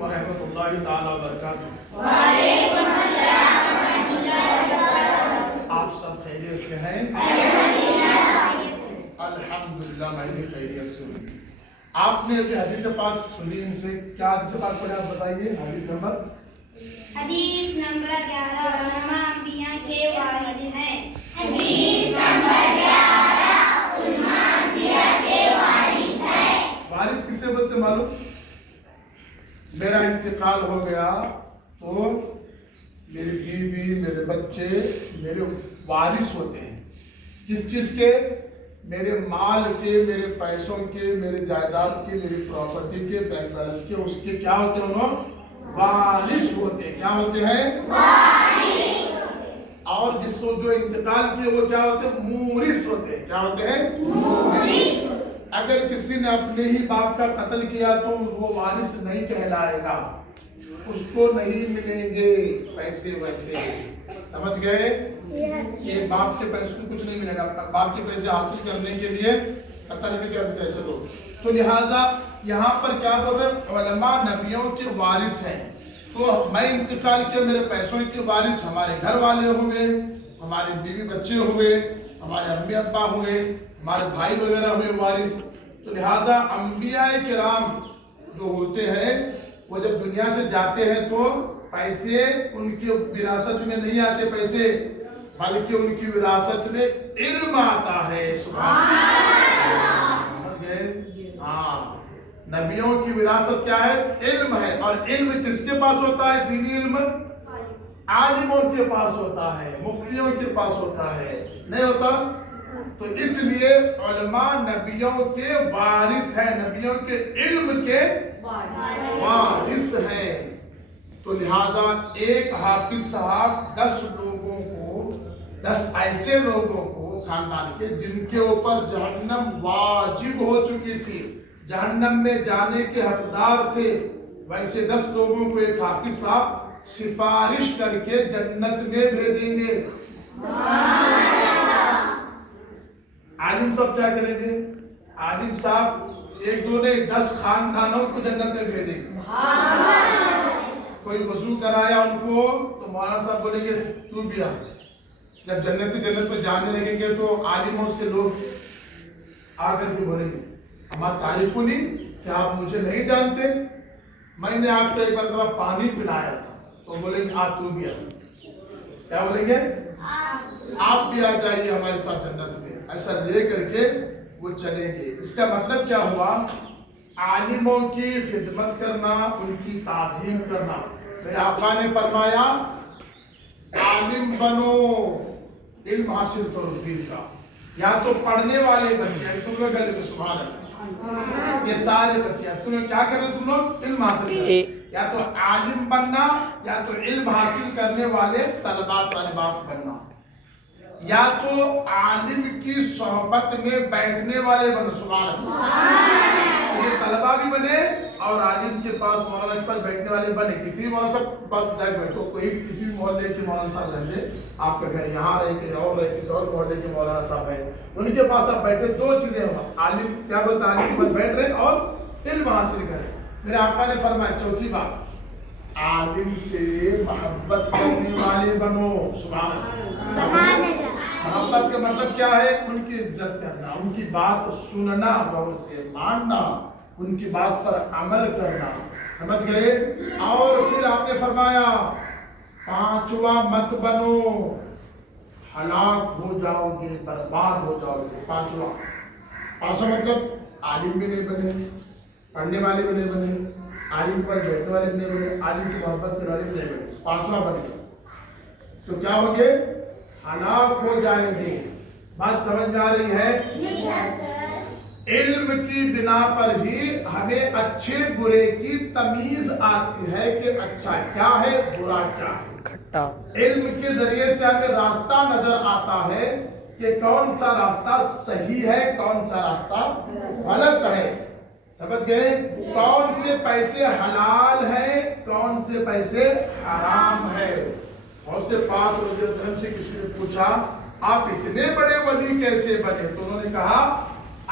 علیکم ورحمۃ اللہ تعالی وبرکاتہ۔ وعلیکم السلام ورحمۃ اللہ وبرکاتہ۔ آپ سب خیریت سے ہیں؟ الحمدللہ میں بھی خیریت سے ہوں۔ آپ نے حدیث پاک سنی، ان سے کیا حدیث پاک پڑھے آپ بتائیے؟ حدیث نمبر 11 علماء انبیاء کے وارث ہیں۔ حدیث نمبر 11 علماء انبیاء کے وارث ہیں۔ وارث کسے بولتے معلوم؟ میرا انتقال ہو گیا تو میری بیوی، میرے بچے میرے وارث ہوتے ہیں۔ کس چیز کے؟ میرے مال کے، میرے پیسوں کے، میرے جائیداد کے، میری پراپرٹی کے، بینک بیلنس کے، اس کے کیا ہوتے ہیں؟ انہوں وارث ہوتے ہیں۔ کیا ہوتے ہیں؟ وارث۔ اور جس کو جو انتقال کیے وہ کیا ہوتے ہیں؟ مورث ہوتے ہیں۔ کیا ہوتے ہیں؟ مورث۔ اگر کسی نے اپنے ہی باپ کا قتل کیا تو وہ وارث نہیں کہلائے گا، اس کو نہیں ملیں گے پیسے ویسے۔ سمجھ گئے؟ یہ باپ کے پیسے کو کچھ نہیں ملے گا۔ باپ کے پیسے حاصل کرنے کے لیے قتل بھی کر دیتے ایسے لوگ۔ تو لہٰذا یہاں پر کیا بول رہے ہیں؟ علماء نبیوں کے وارث ہیں۔ تو میں انتقال کیا، میرے پیسوں کے وارث ہمارے گھر والے ہوئے، ہمارے بیوی بچے ہوئے، ہمارے امی ابا ہوئے، ہمارے بھائی وغیرہ ہوئے وارث۔ تو لہٰذا انبیاء کرام جو ہوتے ہیں وہ جب دنیا سے جاتے ہیں تو پیسے ان کی وراثت میں نہیں آتے پیسے، بلکہ ان کی وراثت میں علم آتا ہے۔ سبحان اللہ۔ سمجھ گئے؟ ہاں، نبیوں کی وراثت کیا ہے؟ علم ہے۔ اور علم کس کے پاس ہوتا ہے؟ دینی علم عالموں کے پاس ہوتا ہے، مفتیوں کے پاس ہوتا ہے، نہیں ہوتا؟ تو اس لیے علماء نبیوں کے وارث ہیں، نبیوں کے علم کے وارث ہیں۔ تو لہذا ایک حافظ صاحب 10 لوگوں کو، 10 ایسے لوگوں کو خاندان کے جن کے اوپر جہنم واجب ہو چکی تھی، جہنم میں جانے کے حقدار تھے، ویسے 10 لوگوں کو ایک حافظ صاحب سفارش کر کے جنت میں بھیجیں گے۔ عالم صاحب کیا کریں گے؟ عالم صاحب ایک دو نے 10 خاندانوں کو جنت میں بھیجیں گے۔ کوئی وضو کرایا ان کو تو مولانا صاحب بولیں گے تو بھی آ۔ جب جنت میں جانے لگیں گے تو عالموں سے لوگ آ کر کے بولیں گے ہمارا تعریف نہیں کہ آپ مجھے نہیں جانتے، میں نے آپ کو ایک مرتبہ پانی پلایا تھا، تو بولیں گے تو بھی آ۔ کیا بولیں گے؟ آپ بھی آ جائیے ہمارے ساتھ جنت میں۔ ایسا لے کر کے وہ چلیں گے۔ اس کا مطلب کیا ہوا؟ عالموں کی خدمت کرنا، ان کی تعظیم کرنا۔ میرے آقا نے فرمایا عالم بنو، علم حاصل کرو دین کا۔ یا تو پڑھنے والے بچے ہیں، تم لوگ کہتے سبحان اللہ، یہ سارے بچے ہیں، تمہیں کیا کرنا؟ تم لوگ علم حاصل کرو۔ یا تو عالم بننا، یا تو علم حاصل کرنے والے طلباء طالبات بننا، یا تو عالم کی صحبت میں بیٹھنے والے بنو۔ سبحان اللہ۔ طلباء بھی بنے اور عالم کے پاس، مولانا کے پاس بیٹھنے والے بنے۔ کسی مولانا صاحب کے پاس جائے بیٹھو، کوئی بھی کسی محلے کے مولانا صاحب رہ لے، آپ کا گھر یہاں رہے کہیں اور رہے، کسی اور محلے کے مولانا صاحب ہے، ان کے پاس آپ بیٹھے، 2 چیزیں ہوا، عالم کیا بولتا ہے؟ عالم کے پاس بیٹھ رہے اور علم حاصل کرے۔ میرے آقا نے فرمایا چوتھی بات، عالم سے محبت کرنے والے بنو۔ سبحان اللہ۔ محبت کا مطلب کیا ہے؟ ان کی عزت کرنا، ان کی بات سننا، غور سے ماننا، ان کی بات پر عمل کرنا۔ سمجھ گئے؟ اور پھر آپ نے فرمایا 5واں مت بنو، ہلاک ہو جاؤ گے، برباد ہو جاؤ گے۔ 5واں مطلب عالم بھی نہیں بنے، پڑھنے والے بھی نہیں بنے، عالم پر بیٹھنے والے بھی نہیں بنے، عالم سے محبت کرنے والے بھی نہیں بنے، 5واں بن گیا تو کیا ہو گئے؟ ہلاک ہو جائیں گے۔ بات سمجھ میں آ رہی ہے؟ علم کی بنا پر ہی ہمیں اچھے برے کی تمیز آتی ہے کہ اچھا کیا ہے، برا کیا ہے۔ علم کے ذریعے سے ہمیں راستہ نظر آتا ہے کہ کون سا راستہ صحیح ہے، کون سا راستہ غلط ہے۔ سمجھ گئے؟ کون سے پیسے حلال ہیں، کون سے پیسے حرام ہے۔ اور سے پاک رضی اللہ عنہ سے کسی نے پوچھا آپ اتنے بڑے ولی کیسے بنے؟ تو انہوں نے کہا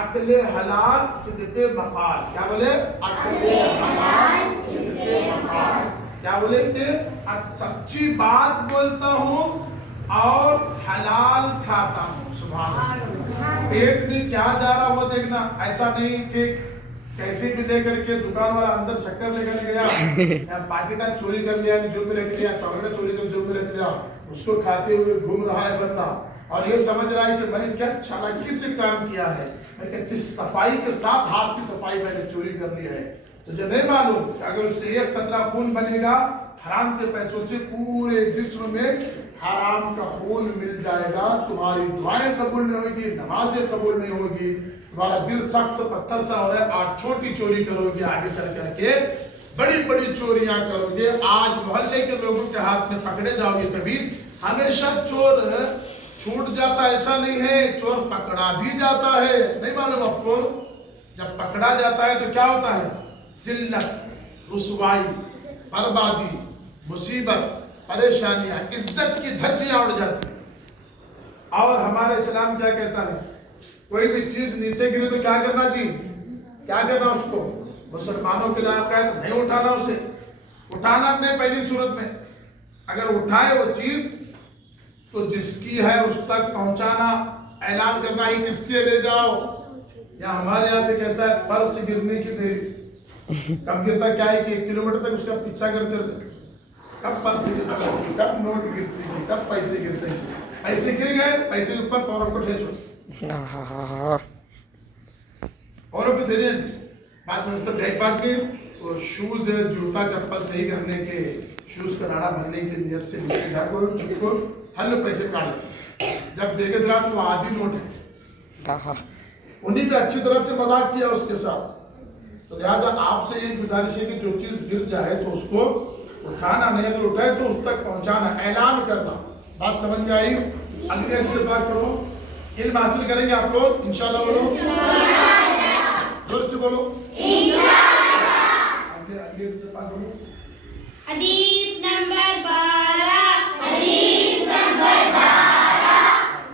عقل حلال صدق مقال۔ کیا بولے؟ عقل حلال صدق مقال۔ क्या बोले कि सच्ची बात बोलता हूँ और हलाल खाता हूँ। सुभान अल्लाह। पेट में क्या जा रहा वो देखना, ऐसा नहीं कि कैसे भी लेकर के दुकान वाला अंदर शक्कर लेकर गया या पाकिटा चोरी कर लिया, जेब में रख लिया, चॉकलेट चोरी कर जेब में रख लिया, उसको खाते हुए घूम रहा है बंदा और ये समझ रहा है कि मैंने क्या चालाकी से काम किया है, मैं किस सफाई के साथ हाथ की सफाई मैंने चोरी कर ली है। तो जो नहीं मालूम कि अगर उससे एक कतरा खून बनेगा हराम के पैसों से पूरे जिस्म में हराम का खून मिल जाएगा, तुम्हारी दुआएं कबूल नहीं होगी, नमाजें कबूल नहीं होगी, तुम्हारा दिल सख्त पत्थर सा हो रहा है। आज छोटी चोरी करोगे, आगे चल करके बड़ी बड़ी चोरियां करोगे। आज मोहल्ले के लोगों के हाथ में पकड़े जाओगे कभी। हमेशा चोर छूट जाता ऐसा नहीं है, चोर पकड़ा भी जाता है। नहीं मालूम आपको? जब पकड़ा जाता है तो क्या होता है? जिल्लत, रुसवाई, बर्बादी, मुसीबत, परेशानियां, इज्जत की धज्जियां उड़ जाती है। और हमारा इस्लाम क्या कहता है? कोई भी चीज नीचे गिरे तो क्या करना जी? क्या करना उसको? मुसलमानों के लिए आपका नहीं उठाना, उसे उठाना अपने पहली सूरत में। अगर उठाए वो चीज तो जिसकी है उस तक पहुंचाना, ऐलान करना ही किसके ले जाओ। या हमारे यहाँ पे कैसा है, पर्स गिरने की देरी, कब गिरता क्या है कि 1 किलोमीटर तक उसका पीछा करते रहते, कब पर्स गिरता है, कब नोट गिरती है, कब पैसे गिरते हैं। पैसे गिर गए, पैसे के ऊपर पौरों को ठेसो, पौरों पे धीरे बाद में उससे देख बात की तो शूज जूता चप्पल सही करने के, शूज का नाड़ा भरने की नियत से नीचे जाकर चुपको हल्ले पैसे काट। जब देखे जरा तो आधी नोट है, उन्हीं पे अच्छी तरह से मजाक किया उसके साथ। तो लिहाजा आपसे ये गुजारिश है कि जो चीज गिर जाए तो उसको उठाना नहीं, अगर उठाए तो उस तक पहुंचाना, ऐलान करना। बात समझ में आई? अगले से बात करो, इल्म हासिल करेंगे आप लोग इंशाल्लाह। बोलो जोर से बोलो इंशाल्लाह। अगले से बात करो। हदीस नंबर 12। हदीस नंबर 12।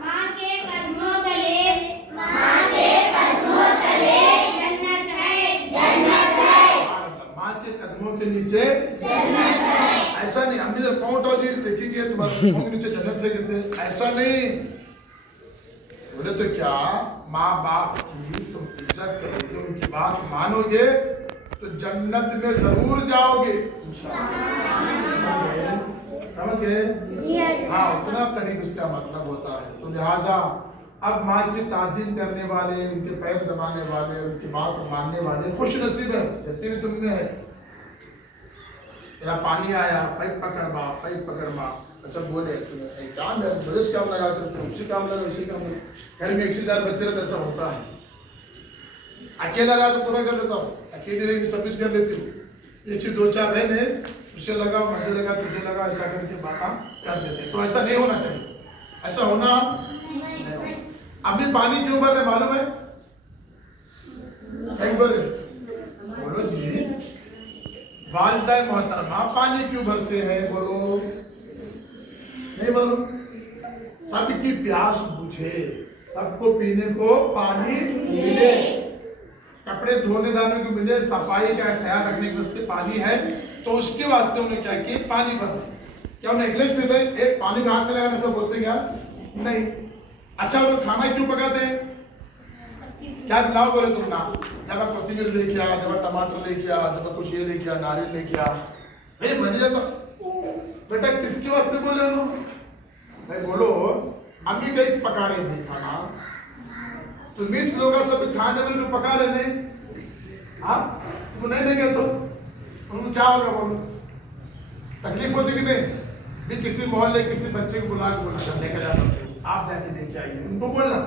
माँ के कदमों तले, माँ के कदमों तले जन्नत है, जन्नत है। माँ के कदमों के नीचे जन्नत है। ऐसा नहीं हम इधर पहुंचो जी देखेंगे तुम्हारे कदमों के नीचे जन्नत है कहते, ऐसा नहीं। बोले तो क्या माँ बाप की तुम इज्जत करोगे, उनकी बात मानोगे तो जन्नत में जरूर जाओगे। समझ गए? हाँ, उतना करीब इसका मतलब होता है। तो लिहाजा अब माँ की ताज़ीम करने वाले, उनके पैर दबाने वाले, उनकी बात मानने वाले खुश नसीब है, जितनी भी तुम में है। तेरा पानी आया, पाइप पकड़वा, अच्छा बोले काम है, बजट काम लगा करते, उसी काम लगा, इसी काम लगा। घर में 1,000 बच्चे रहते, ऐसा होता है। अकेला रहा तो पूरा कर लेता हूँ, अकेले रही सर्विस कर लेती हूँ। 1 से 2-4 रहने, उसे लगा, मुझे लगा, तुझे लगा, ऐसा करके बात कर देते। तो ऐसा नहीं होना चाहिए, ऐसा होना नहीं होना। अभी पानी क्यों भर रहे मालूम है? एक बार बोलो जी, वालिदा मोहतरमा पानी क्यों भरते हैं? बोलो, नहीं बोलो। सबकी प्यास बुझे, सबको पीने को पानी मिले, कपड़े धोने दाने को मिले, सफाई का ख्याल रखने के वास्ते पानी है। तो उसके वास्ते उन्होंने क्या किया? पानी भर। क्या उन्हें इंग्लिश में एक पानी का हाथ में लगाना सब बोलते क्या? नहीं। अच्छा, वो खाना क्यों पकाते हैं? क्या लाओ बोले तुम ना, जब कोथिंबीर लेके आ, जब टमाटर लेके आ, जब कुछ ये लेके आ, नारियल लेके आ, भाई बन जाता। बेटा किसके वास्ते बोले लो? भाई बोलो अभी कहीं पका रहे नहीं खाना, तो मीठ लोग सब खाने में पका रहे नहीं, हाँ तुम नहीं देंगे तो उनको क्या होगा? बोलो तकलीफ होती कि नहीं? भी किसी मोहल्ले किसी बच्चे को बुला के बोला लेकर जाता, आप जाके लेके आइए, उनको बोलना।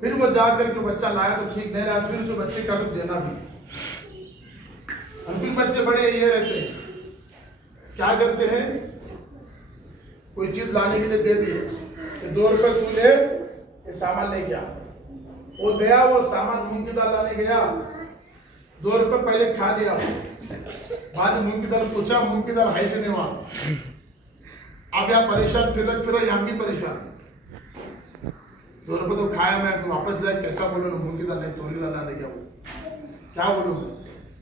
फिर वो जाकर के बच्चा लाया तो ठीक नहीं रहा, फिर उस बच्चे का रुख देना भी। कुछ बच्चे बड़े ये रहते हैं, क्या करते हैं? कोई चीज लाने के लिए दे दिए, 2 रुपए तू ले, ये सामान लेके आ। वो गया, वो सामान मूंग की दाल लाने गया, 2 रुपए पहले खा लिया, बाद में मूंग की दाल पूछा, मूंग की दाल है कि नहीं वहां। अब यहाँ परेशान फिर यहाँ भी परेशान। 2 रुपए तो खाया मैं, तो वापस जाए कैसा बोलो? मूंग की दाल नहीं, तोरी दाल दे गया। वो क्या बोलूँ?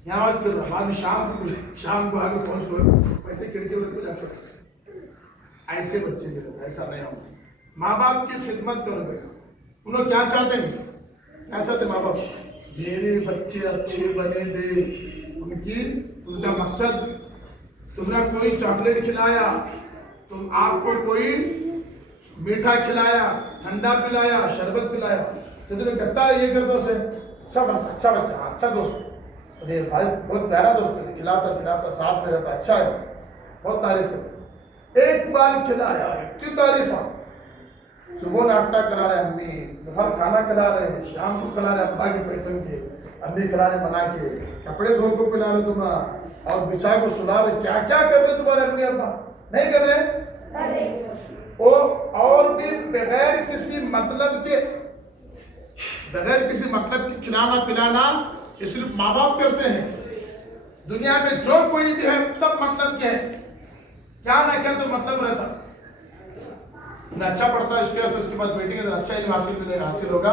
यहाँ बात कर रहा बाद में शाम को आगे पहुंच कर वैसे खिड़की को जाकर ऐसे बच्चे भी रहते, ऐसा नहीं होता। माँ बाप की खिदमत करो बेटा। उन लोग क्या चाहते हैं, क्या चाहते हैं माँ बाप, मेरे बच्चे अच्छे बने दे। उनका मकसद, तुमने कोई चॉकलेट खिलाया, तुम आपको कोई मीठा खिलाया, ठंडा पिलाया, शरबत पिलाया, तो तुम्हें कहता है ये करता से अच्छा बनता, अच्छा बच्चा, अच्छा दोस्त, अरे भाई बहुत प्यारा दोस्त है, खिलाता पिलाता साथ में रहता, अच्छा है, बहुत तारीफ करता। एक बार खिलाया, इतनी तारीफ, सुबह नाश्ता खिला रहे अम्मी, दोपहर खाना खिला रहे, शाम को खिला रहे अब्बा के पैसे के, अम्मी खिला रहे बना के, कपड़े धो को पिला रहे तुम्हारा और बिछा को सुला रहे, क्या क्या कर रहे तुम्हारे अम्मी अब्बा, नहीं कर रहे वो, और भी बगैर किसी मतलब के खिलाना पिलाना ये सिर्फ माँ बाप करते हैं। दुनिया में जो कोई भी है सब मतलब के है, क्या ना क्या तो मतलब रहता। न अच्छा पढ़ता है उसके बाद बेटी के अंदर अच्छा इल्म हासिल होगा,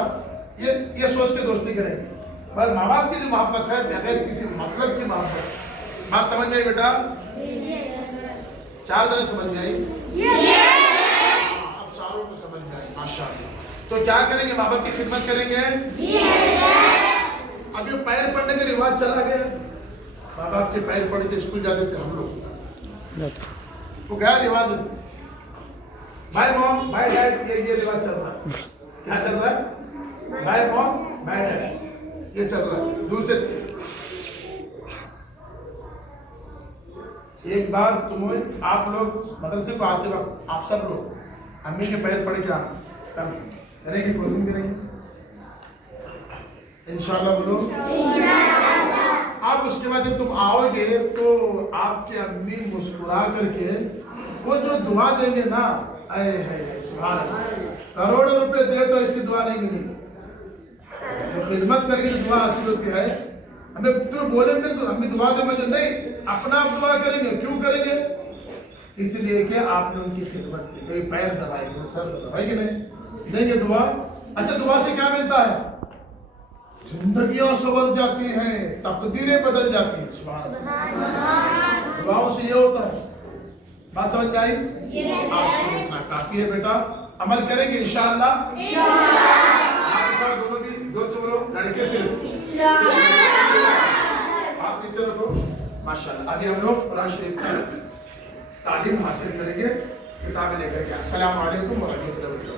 ये सोच के दोस्ती करेंगे। पर माँ बाप की जो मोहब्बत है बगैर किसी मतलब की मोहब्बत। बात समझ में आई बेटा? 4 तरह समझ में आई? अब सारों को समझ में आई माशाअल्लाह। तो क्या करेंगे, माँ बाप की खिदमत करेंगे। अब ये पैर पड़ने का रिवाज चला गया, माँ बाप के पैर पड़ के स्कूल जाते थे हम लोग, वो क्या रिवाज, बाय मॉम बाय डैड, ये रिवाज चल रहा है। क्या चल रहा है? बाय मॉम बाय डैड, ये चल रहा है दूर से। एक बार तुम्हें आप लोग मदरसे को आते वक्त आप सब लोग अम्मी के पैर पड़ के आना करेंगे, कोशिश करेंगे इंशाल्लाह, बोलो इंशाल्लाह। अब उसके बाद जब तुम आओगे तो आपके अम्मी मुस्कुरा करके वो जो दुआ देंगे ना, आए है सुभान अल्लाह, करोड़ों रुपए दे तो ऐसी दुआ नहीं मिलेगी। तो खिदमत करके जो दुआ हासिल होती है, हमें तुम्हें बोलेंगे तो अम्मी दुआ दो, मैं नहीं, अपना आप दुआ करेंगे। क्यों करेंगे? इसलिए कि आपने उनकी खिदमत की, कोई पैर दबाए, कोई सर दबाए कि नहीं देंगे दुआ। अच्छा दुआ से क्या मिलता है? जिंदगियां संवर जाती हैं, तकदीरें बदल जाती हैं। सुभान अल्लाह, दुआओं से ये होता है। बात समझ में आई? आज इतना काफी है बेटा, अमल करेंगे इंशाअल्लाह। दोनों भी जोर से बोलो, लड़के से हाथ नीचे रखो माशाअल्लाह। आगे हम लोग कुरान शरीफ का तालीम हासिल करेंगे, किताबें लेकर के। अस्सलाम वालेकुम व रहमतुल्लाहि व बरकातहू।